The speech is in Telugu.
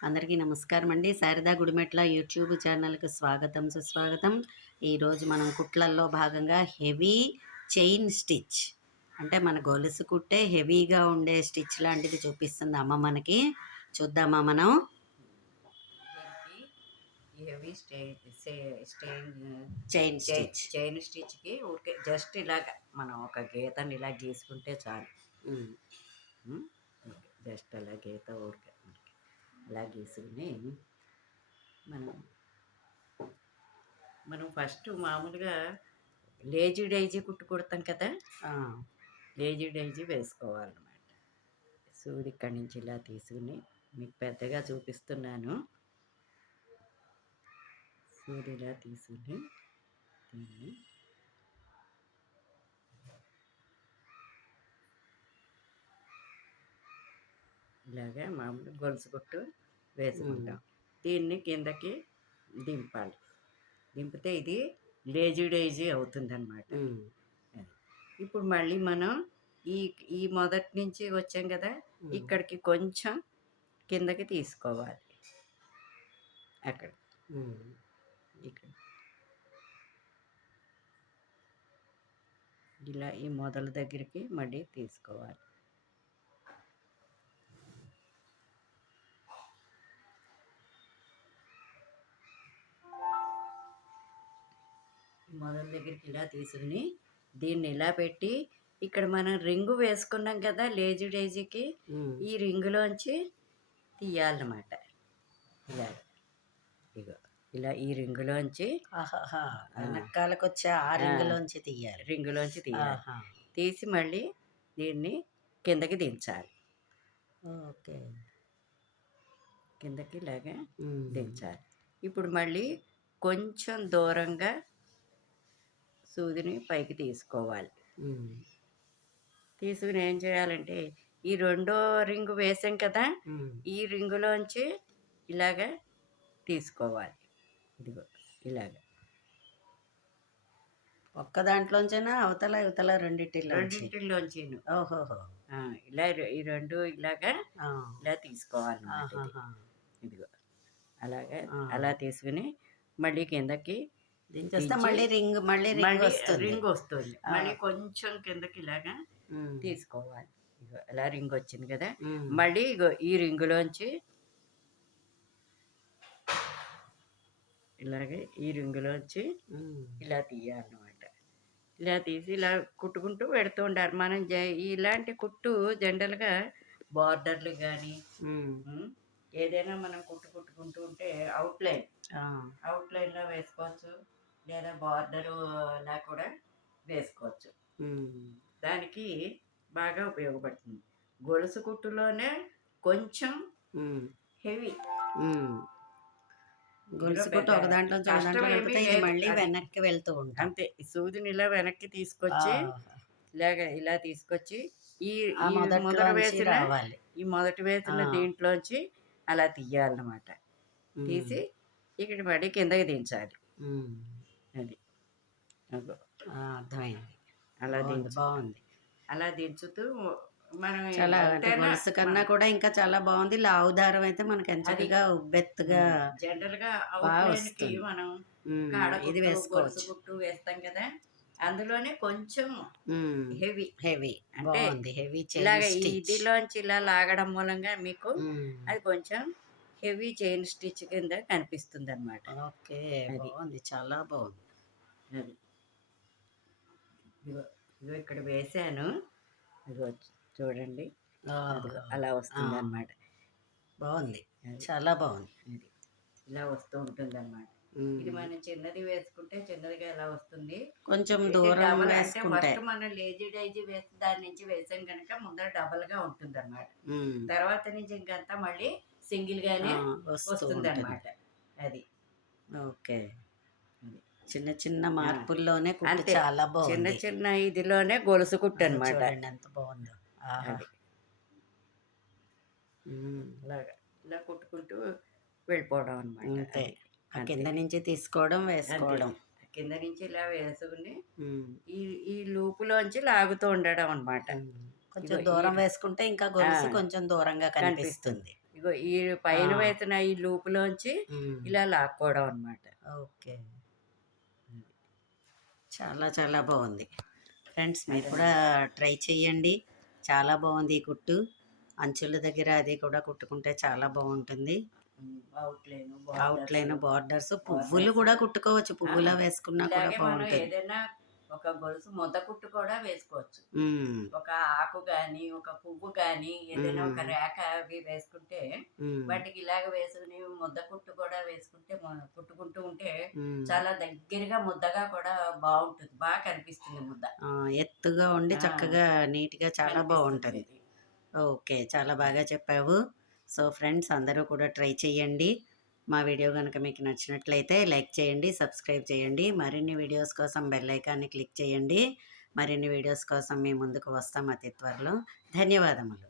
అందరికీ నమస్కారం అండి. శారదా గుడిమెట్ల యూట్యూబ్ ఛానల్‌కి స్వాగతం, సుస్వాగతం. ఈరోజు మనం కుట్లల్లో భాగంగా హెవీ చైన్ స్టిచ్ అంటే మన గొలుసు కుట్టే హెవీగా ఉండే స్టిచ్ లాంటిది చూపిస్తుంది అమ్మ మనకి. చూద్దామా మనం? దీనికి ఈ హెవీ చైన్ స్టిచ్. చైన్ స్టిచ్కి ఊరికే జస్ట్ ఇలాగ మనం ఒక గీతని ఇలా గీసుకుంటే చాలు. హ్మ్. ఉమ్, జస్ట్ అలా గీత ఊరికే మనకి అలా గీసుకుని మనం మనం ఫస్ట్ మామూలుగా లేజీ డైజీ కుట్టు కుడతాం కదా, ఆ! లేజీ డైజీ వేసుకోవాలన్నమాట. సూది ఇక్కడి నుంచి ఇలా తీసుకుని మీకు పెద్దగా చూపిస్తున్నాను. సూది ఇలా తీసుకుని దీన్ని ఇలాగే మామూలు గొలుసు కుట్టు వేసుకుంటాం. దీన్ని కిందకి దింపాలి. దింపితే ఇది లేజీ డైజీ అవుతుంది అనమాట. హ్మ్. ఇప్పుడు మళ్ళీ మనం ఈ ఈ మొదటి నుంచి వచ్చాం కదా, ఇక్కడికి కొంచెం కిందకి తీసుకోవాలి. అక్కడ హ్మ్. ఇక్కడ ఇలా ఈ మొదల దగ్గరికి మళ్ళీ తీసుకోవాలి. మొదల దగ్గరికి ఇలా తీసుకుని దీన్ని ఇలా పెట్టి ఇక్కడ మనం రింగు వేసుకున్నాం కదా లేజీ డైజీకి, హ్మ్. ఈ రింగులోంచి తీయాలన్నమాట. ఇలా ఇగో ఇలా ఈ రింగులోంచి ఆహాహా! వెనకాలకొచ్చే ఆ రింగులోంచి తీయాలి. రింగులోంచి తీయాలి. ఆహా! తీసి మళ్ళీ దీన్ని కిందకి దించాలి. ఓకే. కిందకి ఇలాగా హ్మ్. దించాలి. ఇప్పుడు మళ్ళీ కొంచెం దూరంగా సూదిని పైకి తీసుకోవాలి. హ్మ్. తీసుకుని ఏం చేయాలంటే ఈ రెండో రింగు వేసాం కదా, హ్మ్. ఈ రింగులోంచి ఇలాగ తీసుకోవాలి. ఇదిగో ఇలాగ ఒక్క దాంట్లోంచేనా అవతల, ఇవతల రెండిటిలోంచి? రెండింటిలోంచిను. ఓహోహో! ఇలా ఈ రెండు ఇలాగా ఆ! ఇలా తీసుకోవాలన్నమాట. ఇది ఆహాహా! ఇదిగో అలాగే ఆ! అలా తీసుకుని మళ్ళీ కిందకి దించేస్తే దించి మళ్ళీ రింగ్ మళ్ళీ వస్తుంది. రింగ్ వస్తుంది. ఆ! మళ్ళీ కొంచెం కిందకి ఇలాగా హ్మ్. తీసుకోవాలి. ఇగో ఇలా రింగ్ వచ్చింది కదా, హ్మ్. మళ్ళీ ఇగో ఈ రింగులోంచి ఇలాగే ఈ రింగులోంచి హ్మ్. ఇలా తీయాలన్నమాట. ఇలా తీసి ఇలా కుట్టుకుంటూ పెడుతూ ఉండాలి. మనం ఇలాంటి కుట్టు జనరల్‌గా బార్డర్‌లు గానీ, హ్మ్. ఏదైనా మనం కుట్టుకుంటూ ఉంటే అవుట్‌లైన్ ఆ! అవుట్‌లైన్‌లో వేసుకోవచ్చు. లేదా బార్డరులా కూడా వేసుకోవచ్చు. హ్మ్. దానికి బాగా ఉపయోగపడుతుంది. గొలుసు కుట్టులోనే కొంచెం హ్మ్. హెవీ. హ్మ్. ఇందులో గొలుసు కుట్టు పెద్ద ఒక దాంట్లోంచి ఒక కష్టం దాంట్లో ఏమీ కలిపితే ఇది లేదు. మళ్ళీ అది వెనక్కి వెళ్తూ ఉంటాం. అంతే. ఈ సూదిని ఇలా వెనక్కి తీసుకొచ్చి ఆహా! ఇలా తీసుకొచ్చి ఈ ఆ ఈ మొదట్లోంచి రావాలి. మొదటి ఆ! వేసిన దీంట్లోంచి అలా తీయాలన్నమాట. హ్మ్. తీసి ఇక్కడ మళ్ళీ కిందకి దించాలి. హ్మ్. అది. అగో ఆ! అర్థమైంది. అలా బావుంది. దించు బావుంది. అలా దించుతూ మనం చాలా అంటే ఎంతైనా గొలుసు మన కన్నా కూడా ఇంకా చాలా బావుంది. లావు దారం అయితే మనకు అది ఎంచక్కగా ఉబ్బెత్తుగా జనరల్‌గా బా అవుట్‌లైన్‌కి వస్తుంది. మనం హ్మ్. కాడ ఇది కుట్టు, గొలుసు వేసుకోవచ్చు. కుట్టు వేస్తాం కదా, అందులోనే కొంచెం హ్మ్. హెవీ. హెవీ. అంటే బావుంది. హెవీ చైన్ ఇలాగ ఈ స్టిచ్. ఇదిలోంచి ఇలా లాగడం మూలంగా మీకు హ్మ్. అది కొంచెం హెవీ చైన్ స్టిచ్ కింద కనిపిస్తుందనమాట. ఓకే. అది. బావుంది. చాలా బావుంది. అది. ఇదిగో, ఇదిగో ఇక్కడ వేశాను. ఇదిగో చూడండి. అదిగో ఆహా! అలా ఆ! వస్తుందనమాట. బావుంది. అది. చాలా బావుంది. అది. ఇలా వస్తూ ఉంటుందనమాట. ఇది హ్మ్. మనం చిన్నది వేసుకుంటే చిన్నదిగా ఎలా వస్తుంది. కొంచెం ఇది దూరం డబల్ అంటే వేసుకుంటే. ఫస్ట్ మనం లేజీ డైజీ వేసి దాని నుంచి వేసాం గనక ముందర డబల్‌గా ఉంటుందనమాట. హ్మ్. తర్వాత నుంచి ఇంకంతా మళ్ళీ ఆ! సింగిల్‌గానే వస్తూ ఉంటుంది. వస్తుందనమాట. అది. ఓకే. అది. చిన్న చిన్న ఆ! మార్పుల్లోనే కుట్టు అంతే. చాలా చిన్న బావుంది. చిన్న ఇదిలోనే గొలుసు అసలు కుట్టనమాట. చూడండి ఎంత బావుందో. ఆహా! అది. హ్మ్. అలాగా. ఇలా కుట్టుకుంటూ వెళ్ళిపోవడం అనమాట. అంతే. అది. ఆ అంతే. కింద నుంచి తీసుకోవడం, అంతే. వేసుకోవడం. కింద నుంచి ఇలా వేసుకుని హ్మ్. ఈ ఈ లూప్‌లోంచి లాగుతూ ఉండడం అనమాట. హ్మ్. కొంచెం ఇగో ఈ దూరం వేసుకుంటే ఇంకా ఆ! గొలుసు కొంచెం దూరంగా కనిపిస్తుంది. కనిపిస్తుంది. ఇగో ఈ ఆ! పైన వేసిన ఈ లూప్‌లోంచి హ్మ్. ఇలా లాక్కోవడం అనమాట. ఓకే. చాలా చాలా బావుంది. ఫ్రెండ్స్ మీరు అదే. కూడా ట్రై చేయండి. చాలా బావుంది ఈ కుట్టు. అంచుల దగ్గర అది కూడా కుట్టుకుంటే చాలా బావుంటుంది. అవుట్‌లైను, అవుట్‌లైన్, బార్డర్సు, బార్డర్స్, పువ్వులు బార్డర్సు. కూడా కుట్టుకోవచ్చు. ఆ! పువ్వులా వేసుకున్నా కూడా ఇలాగే మనం బావుంటది. ఏదైనా ఒక గొలుసు ముద్ద కుట్టు కూడా వేసుకోవచ్చు. హ్మ్. ఒక ఆకు గాని, ఒక పువ్వు గాని, ఏదైనా ఒక హ్మ్. రేఖ అవి వేసుకుంటే, హ్మ్. వాటికి ఇలాగ వేసుకొని ముద్ద కుట్టు కూడా వేసుకుంటే కుట్టుకుంటూ ఉంటే హ్మ్. చాలా దగ్గరగా ముద్దగా కూడా బావుంటుంది. కనిపిస్తుంది ముద్ద. ఆ! ఎత్తుగా ఉండి ఆ! చక్కగా నీట్‌గా చాలా కనిపిస్తుంది బావుంటుంది. అది. ఓకే. చాలా బాగా చెప్పావు. సో, ఫ్రెండ్స్ అందరూ కూడా ట్రై చేయండి. మా వీడియో గనుక మీకు నచ్చినట్లయితే లైక్ చేయండి, సబ్స్క్రైబ్ చేయండి. మరిన్ని వీడియోస్ కోసం బెల్ ఐకాన్‌ని క్లిక్ చేయండి. మరిన్ని వీడియోస్ కోసం మీ ముందుకు వస్తాం అతి త్వరలో. ధన్యవాదములు.